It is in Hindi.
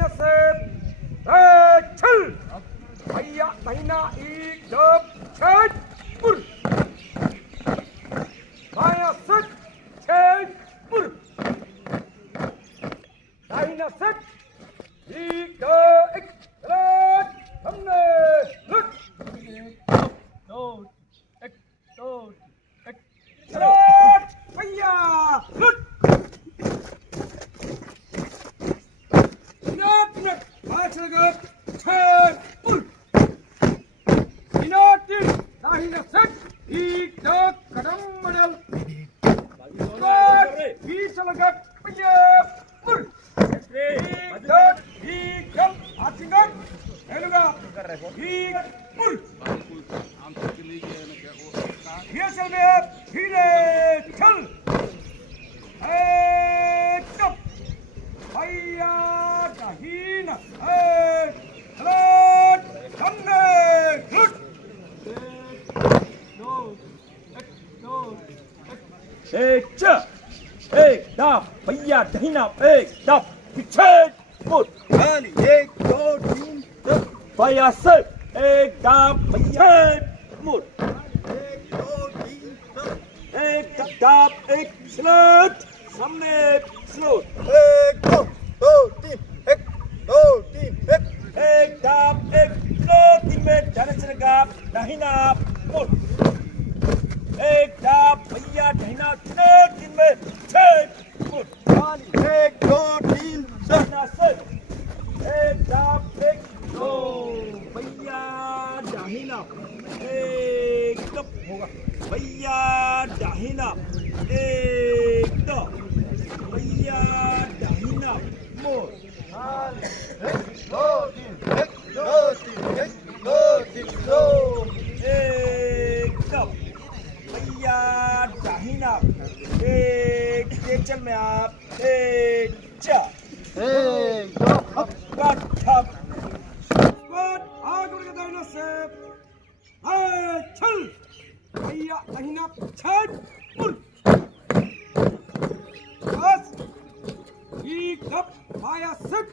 नसीब चल भैया दाहिना एक दब छठ पुर बाया सट छठ पुर दाहिना सट एक दो एक लट हमने लट दो एक लट भैया लट एक दाब भैया दहीना एक दाब पीछे मुड़ खाली एक दो तीन भैया सर एक दाब भैया मुड़ एक दो तीन एक दाब एक स्लोट सामने स्लोट एक दो तीन एक दाब एक स्लोट तीन में जाने से गाब दहीना मुड़ एक दाब भैया दहीना तीन में छह फुट एक दो तीन एक दाब एक दो भैया दाहिना एक दो होगा भैया दाहिना एक दो भैया दाहिना मोड़ एक दो तीन एक दो तीन एक दो भैया दाहिना एक चल में आप एक चार एक दो ठप स्क्वाड आगे बढ़ के दाहिना से चल भैया दाहिना छठ पुल बस एक कप भैया सिट